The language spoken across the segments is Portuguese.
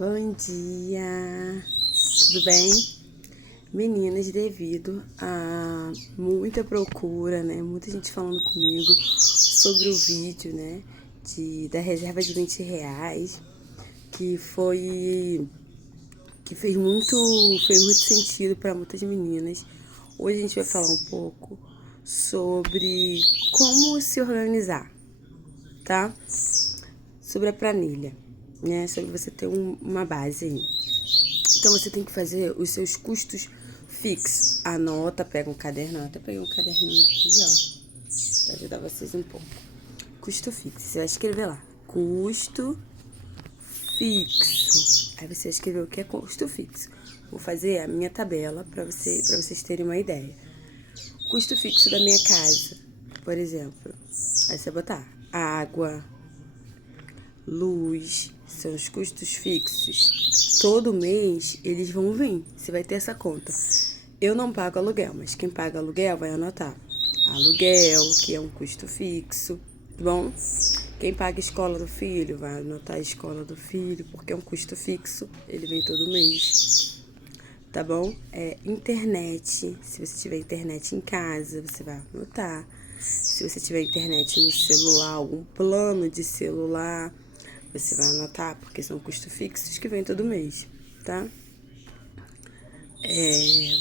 Bom dia, tudo bem? Meninas, devido a muita procura, né? Muita gente falando comigo sobre o vídeo, né? Da reserva de R$ 20, que fez muito sentido para muitas meninas. Hoje a gente vai falar um pouco sobre como se organizar, tá? Sobre a planilha, né? Sobre você ter uma base aí. Então você tem que fazer os seus custos fixos. Anota, pega um caderno, eu até peguei um caderninho aqui, ó, pra ajudar vocês um pouco. Custo fixo, você vai escrever lá, custo fixo. Aí você vai escrever o que é custo fixo. Vou fazer a minha tabela para vocês terem uma ideia. Custo fixo da minha casa, por exemplo. Aí você vai botar água, luz, são os custos fixos. Todo mês eles vão vir, você vai ter essa conta. Eu não pago aluguel, mas quem paga aluguel vai anotar. Aluguel, que é um custo fixo, tá bom? Quem paga a escola do filho vai anotar a escola do filho, porque é um custo fixo, ele vem todo mês, tá bom? Internet, se você tiver internet em casa, você vai anotar. Se você tiver internet no celular, algum plano de celular, você vai anotar, porque são custos fixos que vem todo mês, tá?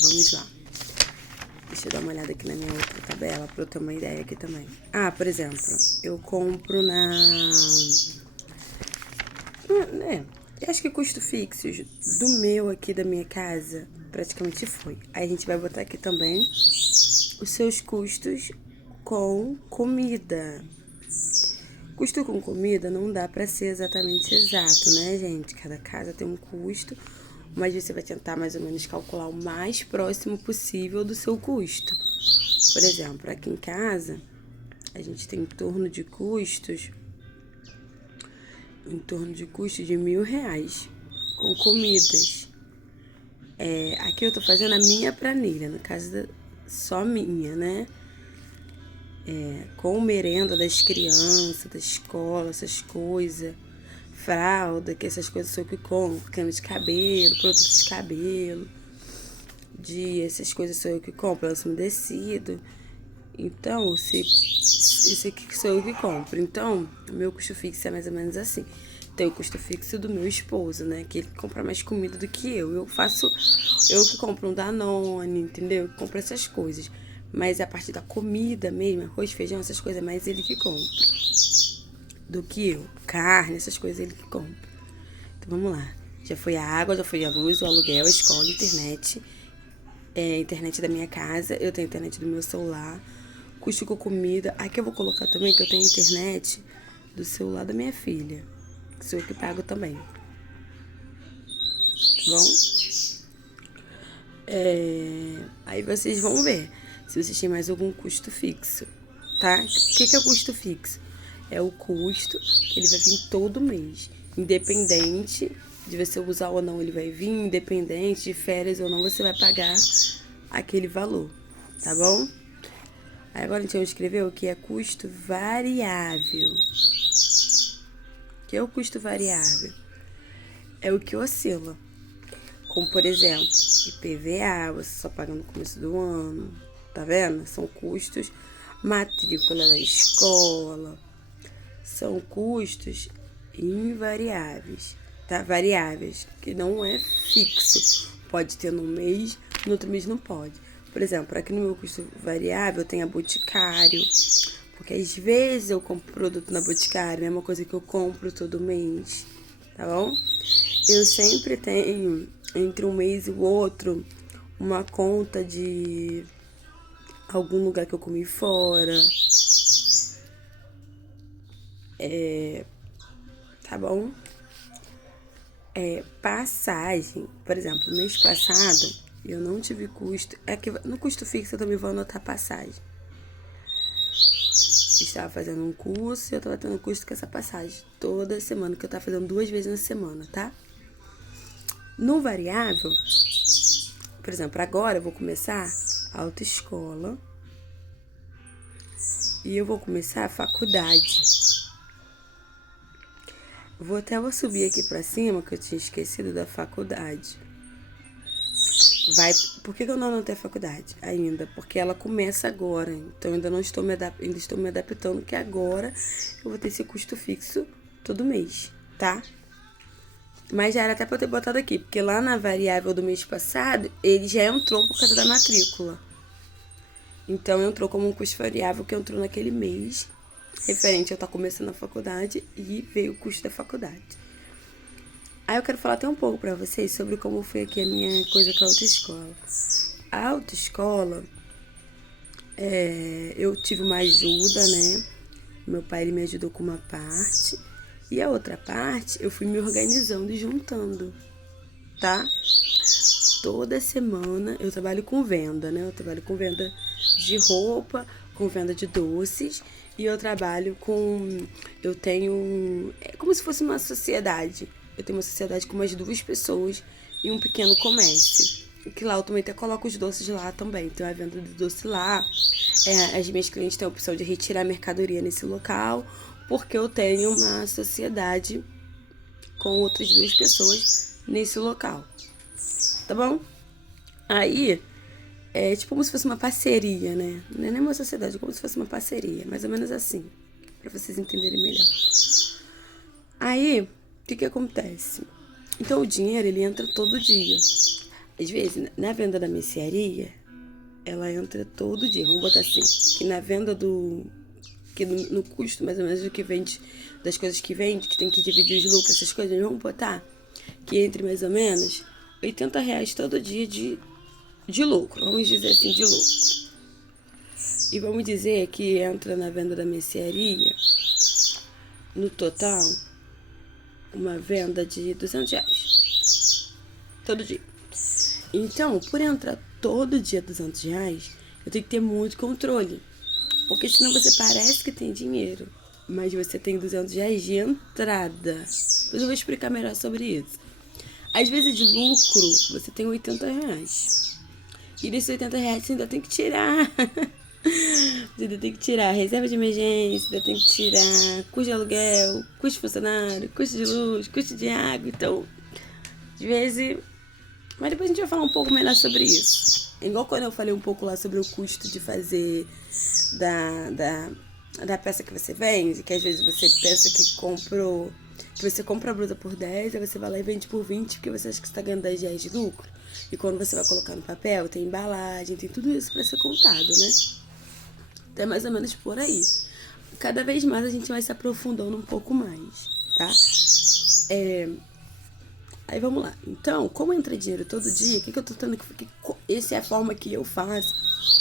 Vamos lá. Deixa eu dar uma olhada aqui na minha outra tabela para eu ter uma ideia aqui também. Por exemplo, eu compro eu acho que custo fixos do meu aqui da minha casa praticamente foi. Aí a gente vai botar aqui também os seus custos com comida. Custo com comida não dá para ser exatamente exato, né, gente? Cada casa tem um custo, mas você vai tentar mais ou menos calcular o mais próximo possível do seu custo. Por exemplo, aqui em casa, a gente tem em torno de custos de R$ 1.000 com comidas. Aqui eu tô fazendo a minha planilha, no caso só minha, né? Com merenda das crianças, da escola, essas coisas, fralda, que essas coisas sou eu que compro, creme de cabelo, produto de cabelo, essas coisas sou eu que compro, lenço umedecido. Então, isso aqui sou eu que compro. Então, o meu custo fixo é mais ou menos assim. Tem o custo fixo do meu esposo, né? Que ele compra mais comida do que eu. Eu que compro um Danone, entendeu? Eu compro essas coisas. Mas a partir da comida mesmo, arroz, feijão, essas coisas, é mais ele que compra do que eu. Carne, essas coisas ele que compra. Então vamos lá. Já foi a água, já foi a luz, o aluguel, a escola, a internet. Internet da minha casa, eu tenho internet do meu celular. Custo com comida. Aqui eu vou colocar também que eu tenho internet do celular da minha filha. Que sou eu que pago também. Tá bom? Aí vocês vão ver se vocês têm mais algum custo fixo, tá? O que é o custo fixo? É o custo que ele vai vir todo mês. Independente de você usar ou não, ele vai vir. Independente de férias ou não, você vai pagar aquele valor, tá bom? Aí agora a gente vai escrever o que é custo variável. O que é o custo variável? É o que oscila. Como, por exemplo, IPVA, você só paga no começo do ano, tá vendo? São custos, matrícula da escola, são custos invariáveis, tá? Variáveis, que não é fixo. Pode ter num mês, no outro mês não pode. Por exemplo, aqui no meu custo variável tem a Boticário, porque às vezes eu compro produto na Boticário, não é uma coisa que eu compro todo mês, tá bom? Eu sempre tenho, entre um mês e o outro, uma conta de algum lugar que eu comi fora. Tá bom? Passagem, por exemplo, mês passado eu não tive custo. Que no custo fixo eu também vou anotar passagem. Estava fazendo um curso e eu estava tendo custo com essa passagem toda semana, que eu estava fazendo 2 vezes na semana, tá? No variável, por exemplo, agora eu vou começar a autoescola e eu vou começar a faculdade. Vou subir aqui pra cima, que eu tinha esquecido da faculdade. Por que eu não anotei a faculdade ainda? Porque ela começa agora. Então ainda não estou ainda estou me adaptando, que agora eu vou ter esse custo fixo todo mês, tá? Mas já era até pra eu ter botado aqui, porque lá na variável do mês passado, ele já entrou por causa da matrícula. Então entrou como um custo variável que entrou naquele mês, referente a eu estar começando a faculdade, e veio o custo da faculdade. Aí eu quero falar até um pouco pra vocês sobre como foi aqui a minha coisa com a autoescola. A autoescola, eu tive uma ajuda, né? Meu pai, ele me ajudou com uma parte. E a outra parte, eu fui me organizando e juntando, tá? Toda semana eu trabalho com venda, né? Eu trabalho com venda de roupa, com venda de doces. E eu trabalho com... Eu tenho... É como se fosse uma sociedade. Eu tenho uma sociedade com umas 2 pessoas e um pequeno comércio. Que lá eu também até coloco os doces lá também. Tem a venda de doce lá. As minhas clientes têm a opção de retirar a mercadoria nesse local, porque eu tenho uma sociedade com outras 2 pessoas nesse local. Tá bom? Aí, é tipo como se fosse uma parceria, né? Não é nem uma sociedade, é como se fosse uma parceria. Mais ou menos assim, pra vocês entenderem melhor. Aí, o que acontece? Então, o dinheiro, ele entra todo dia. Às vezes, na venda da mercearia, ela entra todo dia. Vamos botar assim, que na venda que no custo, mais ou menos, do que vende, das coisas que vende, que tem que dividir os lucros, essas coisas, vamos botar que entre mais ou menos R$80 todo dia de lucro. Vamos dizer assim, de lucro. E vamos dizer que entra na venda da mercearia, no total, uma venda de R$200 todo dia. Então, por entrar todo dia R$200, eu tenho que ter muito controle. Porque senão você parece que tem dinheiro, mas você tem R$200 de entrada. Depois eu vou explicar melhor sobre isso. Às vezes de lucro, você tem R$80. E desses R$80 você ainda tem que tirar. Você ainda tem que tirar reserva de emergência, ainda tem que tirar custo de aluguel, custo de funcionário, custo de luz, custo de água. Então, às vezes... Mas depois a gente vai falar um pouco melhor sobre isso. Igual quando eu falei um pouco lá sobre o custo de fazer da peça que você vende, que às vezes você pensa que você compra a blusa por 10, aí você vai lá e vende por 20, porque você acha que você está ganhando R$10 de lucro. E quando você vai colocar no papel, tem embalagem, tem tudo isso para ser contado, né? Então é mais ou menos por aí. Cada vez mais a gente vai se aprofundando um pouco mais, tá? Aí vamos lá. Então, como entra dinheiro todo dia, o que eu tô tendo que... Essa é a forma que eu faço,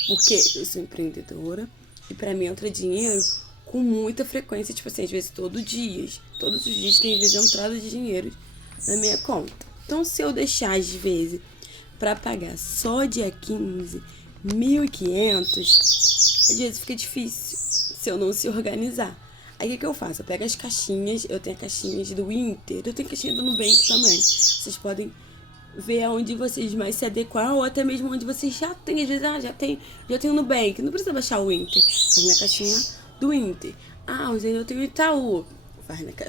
porque eu sou empreendedora e pra mim entra dinheiro com muita frequência, tipo assim, às vezes todos os dias tem às vezes entrada de dinheiro na minha conta. Então, se eu deixar às vezes pra pagar só dia 15, 1.500, às vezes fica difícil se eu não se organizar. Aí o que eu faço? Eu pego as caixinhas, eu tenho caixinhas do Inter, eu tenho caixinha do Nubank também. Vocês podem ver aonde vocês mais se adequar, ou até mesmo onde vocês já têm, às vezes, já tem o Nubank, não precisa baixar o Inter, faz na caixinha do Inter. Eu tenho o Itaú,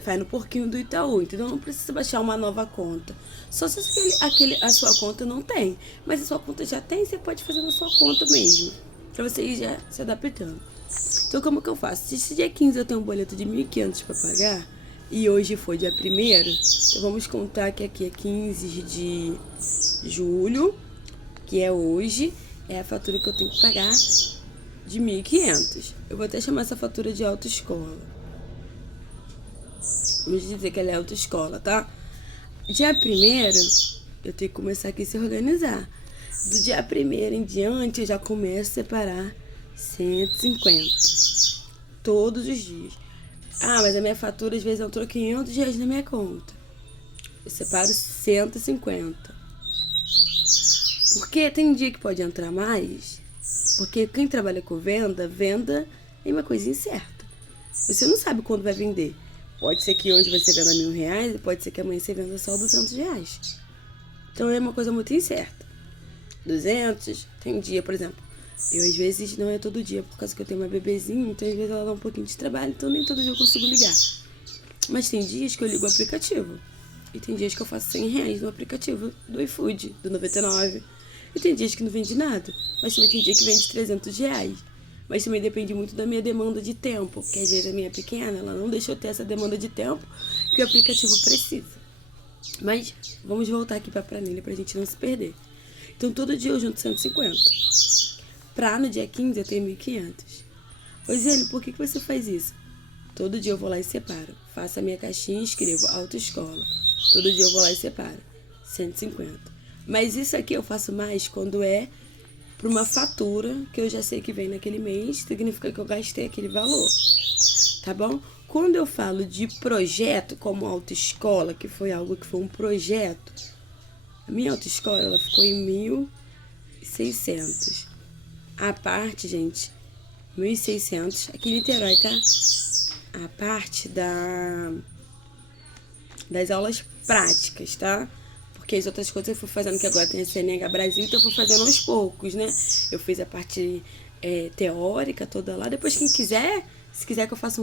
faz no porquinho do Itaú, então não precisa baixar uma nova conta. Só se a sua conta não tem, mas a sua conta já tem, você pode fazer na sua conta mesmo, pra você ir já se adaptando. Então, como que eu faço? Se dia 15 eu tenho um boleto de 1.500 para pagar, e hoje foi dia 1º, então vamos contar que aqui é 15 de julho, que é hoje, é a fatura que eu tenho que pagar de 1.500. Eu vou até chamar essa fatura de autoescola. Vamos dizer que ela é autoescola, tá? Dia 1º, eu tenho que começar aqui a se organizar. Do dia 1º em diante, eu já começo a separar 150 todos os dias. Mas a minha fatura às vezes entrou R$500 na minha conta. Eu separo 150. Porque tem dia que pode entrar mais. Porque quem trabalha com venda é uma coisa incerta. Você não sabe quando vai vender. Pode ser que hoje você venda R$1.000 e pode ser que amanhã você venda só R$200. Então é uma coisa muito incerta. 200, tem um dia, por exemplo, eu às vezes não é todo dia, por causa que eu tenho uma bebezinha, então às vezes ela dá um pouquinho de trabalho, então nem todo dia eu consigo ligar. Mas tem dias que eu ligo o aplicativo. E tem dias que eu faço R$100 no aplicativo do iFood, do 99. E tem dias que não vende nada. Mas também tem dia que vende R$300. Mas também depende muito da minha demanda de tempo. Porque às vezes a minha é pequena, ela não deixa eu ter essa demanda de tempo que o aplicativo precisa. Mas vamos voltar aqui pra planilha pra gente não se perder. Então todo dia eu junto 150. Pra no dia 15 eu ter 1.500. Rosiane, por que você faz isso? Todo dia eu vou lá e separo. Faço a minha caixinha e escrevo autoescola. Todo dia eu vou lá e separo. 150. Mas isso aqui eu faço mais quando é para uma fatura que eu já sei que vem naquele mês. Significa que eu gastei aquele valor. Tá bom? Quando eu falo de projeto, como autoescola, que foi algo que foi um projeto, a minha autoescola ela ficou em 1.600. A parte, gente, 1.600, aqui em Niterói, tá? A parte das aulas práticas, tá? Porque as outras coisas eu fui fazendo, que agora tem a CNH Brasil, então eu fui fazendo aos poucos, né? Eu fiz a parte teórica toda lá. Depois, quem quiser, se quiser que eu faça